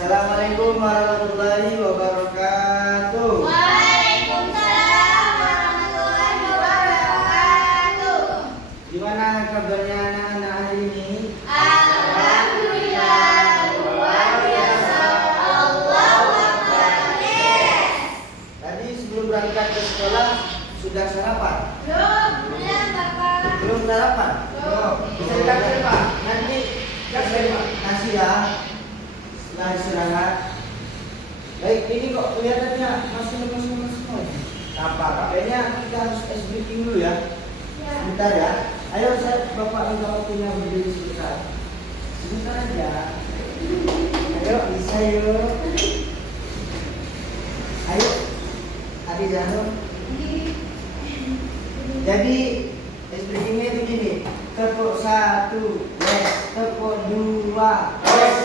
Assalamualaikum warahmatullahi wabarakatuh. Waalaikumsalam warahmatullahi wabarakatuh. Gimana kabarnya anak-anak hari ini? Alhamdulillah, luar biasa. Allahu Akbar. Yes. Tadi sebelum berangkat ke sekolah sudah sarapan? Belum Bapak. Belum sarapan? Belum. Bisa dikasih Pak. Nanti kasih Pak. Kasih ya. Setelah istirahat. Baik, ini kok kelihatannya masih lemes-lemes semua. Apa? Kayaknya kita harus ice breaking dulu ya. Sebentar ya. Ayo Bapak minta waktunya berdiri sebentar. Sebentar aja. Ayo bisa yuk. Ayo. Adik Janur. Jadi ice breakingnya begini. Tepuk 1, les. Tepuk 2, les.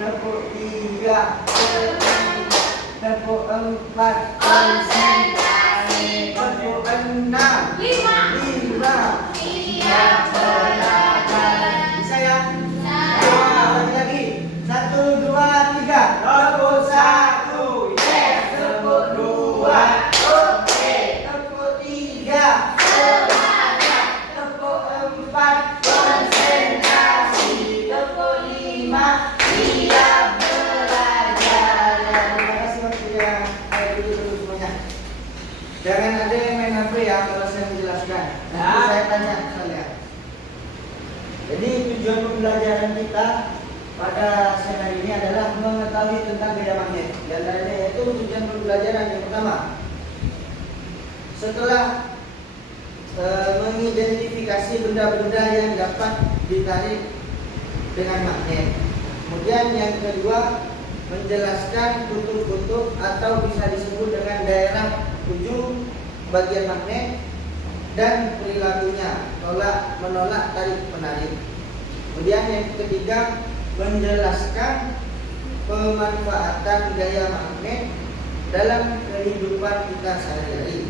Tepuk 3, tepuk 4, konsentrasi. Tepuk 6, 5, siap belajar. Bisa ya? Lagi. 1, 2, 3. Tepuk 1, yes. Tepuk 2, oke. Tepuk 3, semangat. Tepuk 4, konsentrasi. Tepuk 5, siap belajar. Terima kasih waktunya. Ayo duduk semuanya. Jangan ada yang main HP ya kalau saya menjelaskan. Nanti saya tanya soalnya. Jadi tujuan pembelajaran kita pada siang hari ini adalah mengetahui tentang gaya magnet. Di antaranya yaitu tujuan pembelajaran yang pertama. Setelah mengidentifikasi benda-benda yang dapat ditarik dengan magnet. Kemudian yang kedua, menjelaskan kutub-kutub atau bisa disebut dengan daerah ujung bagian magnet dan perilakunya, menolak tarik menarik. Kemudian yang ketiga, menjelaskan pemanfaatan gaya magnet dalam kehidupan kita sehari-hari.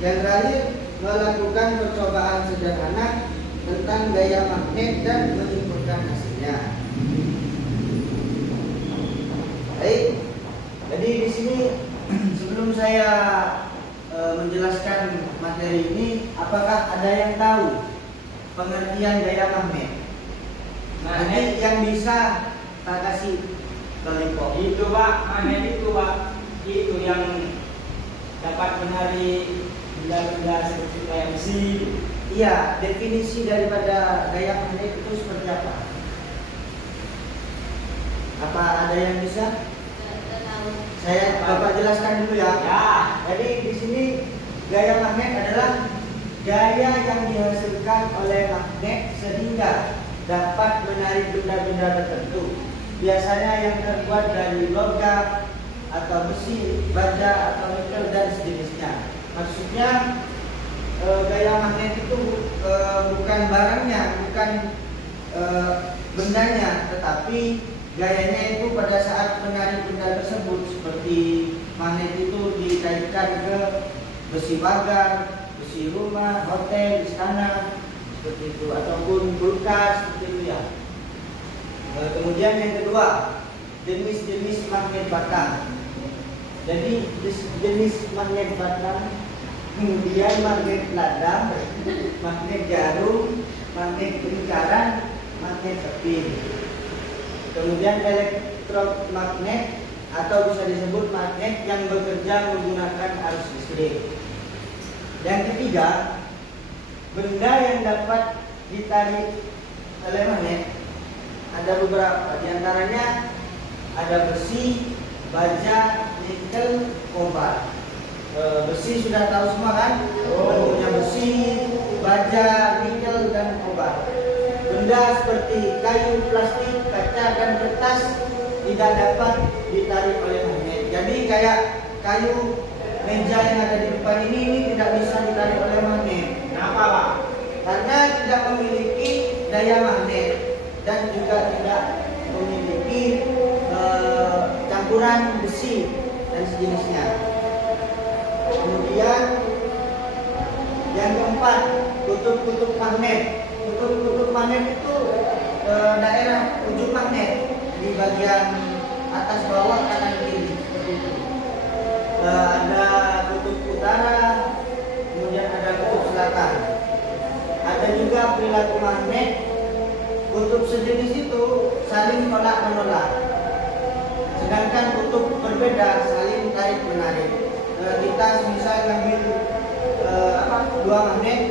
Yang terakhir, melakukan percobaan sederhana tentang gaya magnet dan menyimpulkan hasilnya. Baik, jadi di sini sebelum saya menjelaskan materi ini, apakah ada yang tahu pengertian gaya magnet? Nanti yang bisa tak kasih kelompok. Itu Pak, magnet itu Pak, itu yang dapat menarik benda-benda seperti kayak besi. Iya, definisi daripada gaya magnet itu seperti apa? Apa ada yang bisa? Saya Bapak jelaskan dulu ya. Ya. Jadi di sini gaya magnet adalah gaya yang dihasilkan oleh magnet sehingga dapat menarik benda-benda tertentu. Biasanya yang terbuat dari logam atau besi, baja atau nikel dan sejenisnya. Maksudnya gaya magnet itu bukan barangnya, bukan bendanya, tetapi gayanya itu pada saat menarik benda tersebut. Seperti magnet itu dikaitkan ke besi pagar, besi rumah, hotel, istana, seperti itu, ataupun kulkas, seperti itu ya. Kemudian yang kedua, jenis-jenis magnet batang. Jadi jenis magnet batang, kemudian magnet ladang, magnet jarum, magnet lingkaran, magnet spin. Kemudian elektromagnet atau bisa disebut magnet yang bekerja menggunakan arus listrik. Yang ketiga, benda yang dapat ditarik oleh magnet ada beberapa. Di antaranya ada besi, baja, nikel, kobalt. Besi sudah tahu semua kan? Bentuknya besi, baja, nikel, dan kobalt. Benda seperti kayu, plastik, kaca, dan kertas tidak dapat ditarik oleh magnet. Jadi kayak kayu meja yang ada di depan ini tidak bisa ditarik oleh magnet. Kenapa Pak? Karena tidak memiliki daya magnet dan juga tidak memiliki campuran besi dan sejenisnya. Kemudian yang keempat, kutub-kutub magnet. Kutub-kutub magnet itu daerah ujung magnet di bagian atas bawah kanan kiri seperti itu. Ada kutub utara, kemudian ada kutub selatan. Ada juga perilaku magnet. Kutub sejenis itu saling tolak menolak, sedangkan kutub berbeda saling tarik menarik. Kita misal ngambil dua magnet,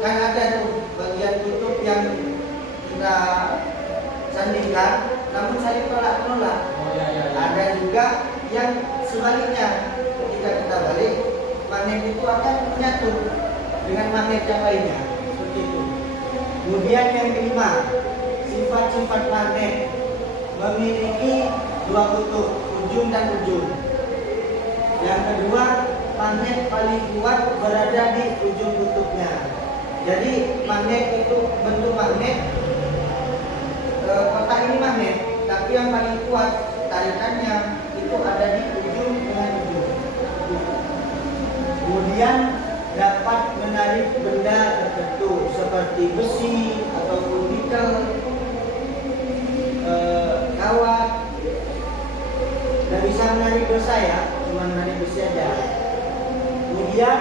kan ada tuh bagian kutub yang kita sandingkan, namun saling tolak menolak. Ada juga yang sebaliknya, ketika kita balik, magnet itu akan menyatu dengan magnet yang lainnya, seperti itu. Kemudian yang kelima, sifat-sifat magnet memiliki dua kutub, ujung dan ujung. Yang kedua, magnet paling kuat berada di ujung kutubnya. Jadi magnet itu bentuk magnet, kotak ini magnet, tapi yang paling kuat tarikannya itu ada di ujung dengan ujung. Kemudian dapat menarik benda tertentu seperti besi ataupun nikel, kawat, dan bisa menarik dosa ya, cuma menarik besi aja. Kemudian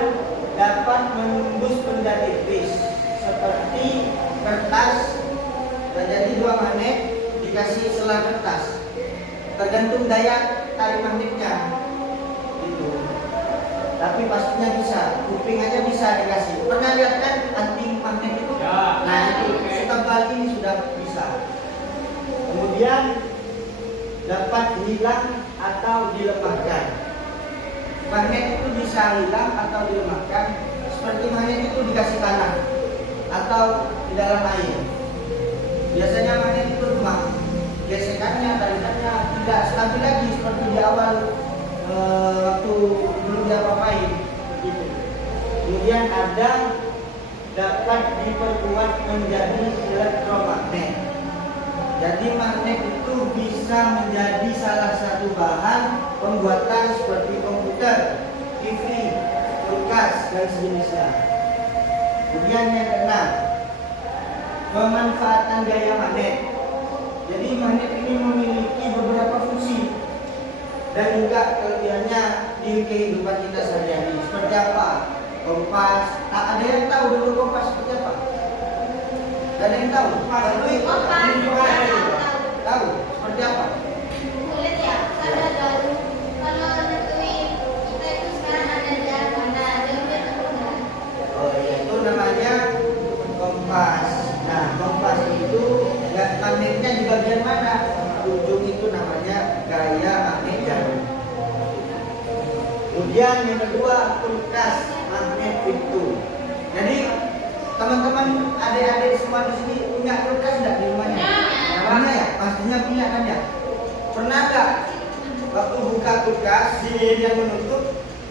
dapat menembus benda tipis seperti kertas, dan jadi dua magnet dikasih selah kertas, tergantung daya tarik magnetnya gitu. Tapi pastinya bisa, kuping aja bisa dikasih. Pernah lihat kan anting magnet itu? Ya. Nah itu setebal ini sudah bisa. Kemudian dapat hilang atau dilemahkan. Magnet itu bisa hilang atau dilemahkan, seperti magnet itu dikasih tanah atau di dalam air. Biasanya magnet itu lemah, gesekannya, tarikannya tidak stabil lagi seperti di awal waktu belum diapa-apain begitu. Kemudian ada dapat diperkuat menjadi elektromagnet. Jadi magnet itu bisa menjadi salah satu bahan pembuatan seperti komputer, TV, kulkas dan sejenisnya. Kemudian yang keenam, pemanfaatan gaya magnet. Jadi magnet ini memiliki beberapa fungsi dan juga kelebihannya di kehidupan kita sehari-hari. Seperti apa? Kompas. Ada yang tahu dulu kompas seperti apa? Ada yang tahu? Tahu seperti apa? Kulit ya, ada daun. Kalau nentuin kita itu sekarang ada di arah mana, daunnya terbuka. Oh iya, itu namanya kompas. Nah, kompas itu magnetnya di bagian mana? Ujung itu namanya gaya magnet jarum. Kemudian yang kedua, kulkas magnet pintu. Jadi teman-teman adik-adik semua di sini punya kulkas enggak di rumahnya? Punya ya? Pastinya punya kan ya? Pernah enggak waktu buka kulkas dingin yang menutup?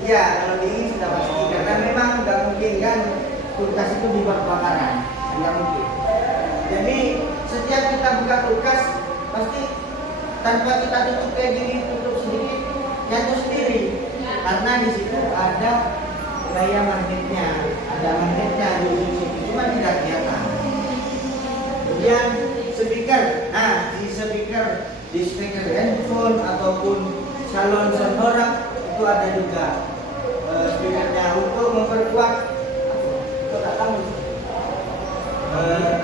Ya, kalau dingin sudah pasti, karena memang nggak mungkin kan kulkas itu dibuat bakaran, nggak mungkin. Jadi setiap kita buka kulkas pasti tanpa kita tutup kayak gini, tutup sendiri, nyatu sendiri, karena di situ ada gaya magnetnya, ada magnetnya di ujung situ, cuma tidak kelihatan. Kemudian speaker, nah di speaker handphone ataupun salon sonorak itu ada juga speakernya untuk memperkuat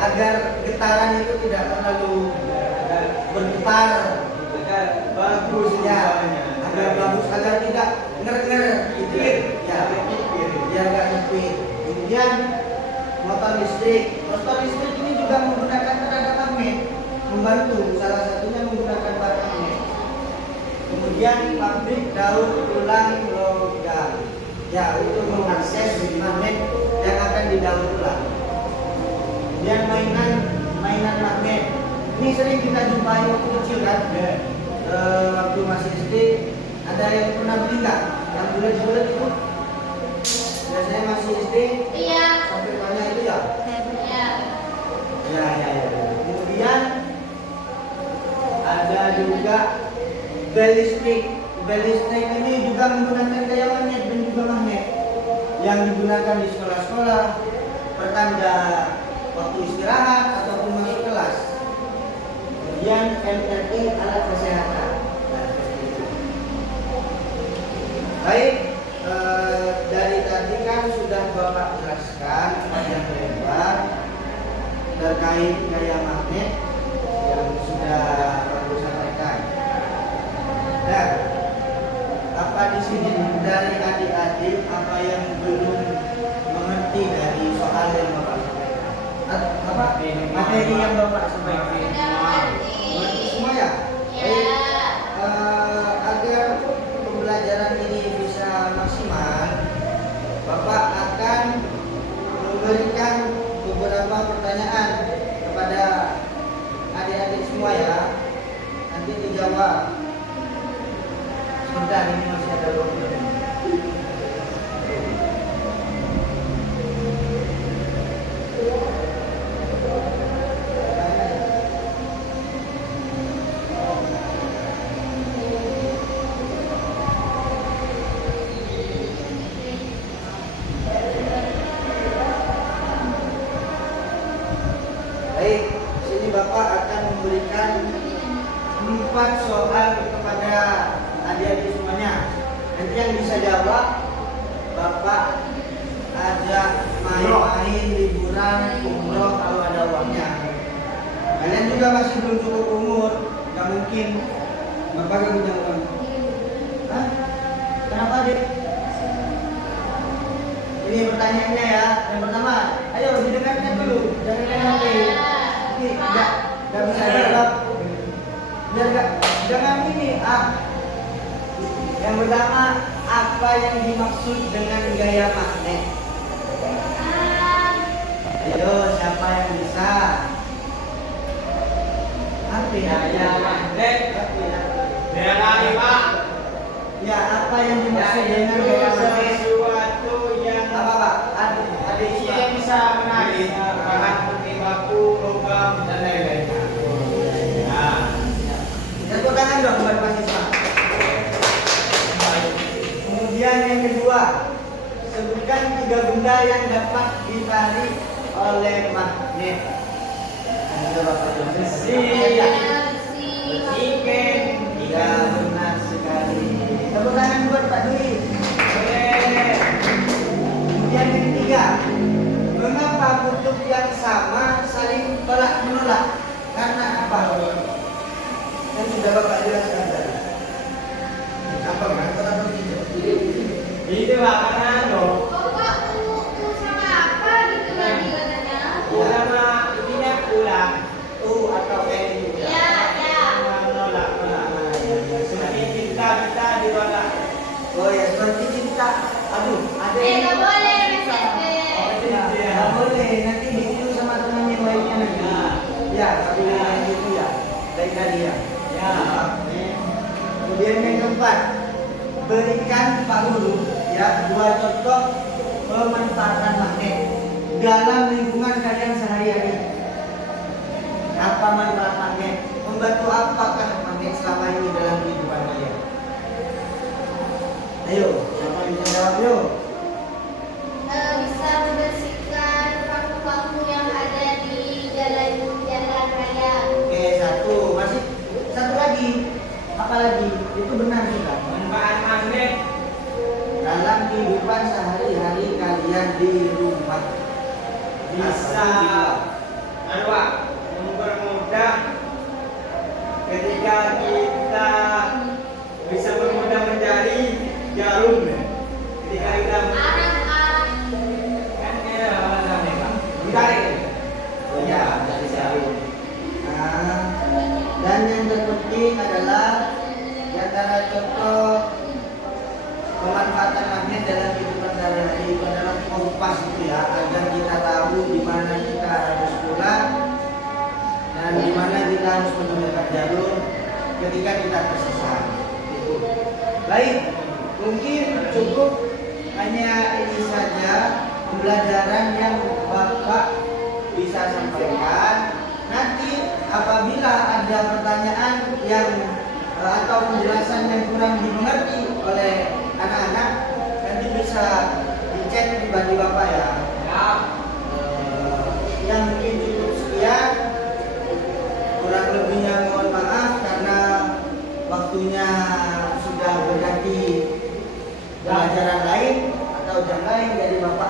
agar getaran itu tidak terlalu bergetar, bagus ya, agar bagus, agar tidak nger gitu ya, biar nggak nyepit. Kemudian motor listrik ini juga menggunakan tenaga magnet, membantu, salah satunya menggunakan bahan magnet. Kemudian pabrik daur ulang logam, ya, untuk mengakses magnet yang akan didaur ulang. Kemudian mainan magnet, ini sering kita jumpai waktu kecil kan, waktu masih SD. Ada yang pernah beli nggak? Yang bulat-bulat itu, biasanya masih SD. Iya. Sampai banyak itu ya. Iya. Ya. Kemudian ada juga bel listrik. Bel listrik ini juga menggunakan gaya magnet dan juga magnet yang digunakan di sekolah-sekolah, pertanda waktu istirahat ataupun masuk kelas. Kemudian MRI, alat kesehatan. terkait gaya magnet yang sudah Bapak sampaikan. Dan apa di sini dari adik-adik apa yang belum mengerti dari soal yang Bapak sampaikan? Apa materi yang Bapak sampaikan? Mengerti semua ya? Baik. Agar pembelajaran ini bisa maksimal, Bapak akan memberikan beberapa pertanyaan kepada adik-adik semua ya. Nanti dijawab. Sebentar, ini masih ada dokumen. Baik, sini Bapak akan memberikan 4 soal kepada adik-adik semuanya. Nanti yang bisa jawab, Bapak ajak main-main liburan umroh kalau ada uangnya. Kalian juga masih belum cukup umur, nggak mungkin Bapak gak punya uang. Hah? Kenapa dek? Ini pertanyaannya ya. Yang pertama, ayo didengarkan dulu, jangan main HP. Nggak bisa jawab. Biar jangan ini. Yang pertama, apa yang dimaksud dengan gaya magnet? Ayo, siapa yang bisa? Apa Gaya magnet. Gaya lari, Pak. Ya, apa yang dimaksud dengan gaya magnet? Sesuatu yang Apa Pak? Ada yang bisa menarik bahan seperti baku, logam, dan lain-lainnya. Nah, Tepuk tangan dong buat mahasiswa. Kemudian yang kedua, sebutkan 3 benda yang dapat ditarik oleh magnet. Besi, ikan, Ya, benar sekali. Tepuk tangan buat Pak Dwi. Kemudian yang ketiga, mengapa kutub yang sama saling tolak menolak? Karena apa? Yang sudah Bapak jelaskan tadi. Apa kan? Atau tidak? itu Pak, karena ulama intinya pulang Atau N juga. menolak. Seperti kita ditolak. Oh ya, seperti cinta. Aduh, ada yang Nggak boleh, Nggak boleh, nanti ditiru sama teman yang lainnya nanti. Ya, tapi yang gitu ya. Baik tadi ya. Ya. Kemudian yang keempat, berikan Pak Guru ya 2 contoh pemanfaatan magnet dalam lingkungan kalian sehari-hari. Apa manfaat magnet? Membantu apakah magnet selama ini dalam kehidupan kalian? Ayo, siapa yang bisa jawab yuk? Bisa membersihkan paku-paku yang ada di jalan raya. Oke, masih satu lagi. Apa lagi? Itu benar juga. Manfaat magnet Dalam kehidupan sehari-hari kalian di rumah bisa mempermudah ketika kita bisa memudahkan mencari jarum. Ketika kita Arah-arah. kan ditarik. Oh ya, dari jarum. Nah, dan yang terpenting adalah di antara contoh pemanfaatan magnet dalam kehidupan sehari-hari itu adalah kompas gitu ya, agar kita tahu di mana kita harus pulang dan di mana kita harus menemukan jalur ketika kita tersesat. Gitu. Baik, mungkin cukup hanya ini saja pembelajaran yang Bapak bisa sampaikan. Nanti apabila ada pertanyaan yang atau penjelasan yang kurang dimengerti oleh anak-anak, nanti bisa dicek pribadi Bapak ya. Yang mungkin cukup sekian, kurang lebihnya mohon maaf karena waktunya sudah berganti pelajaran lain atau jam lain, jadi Bapak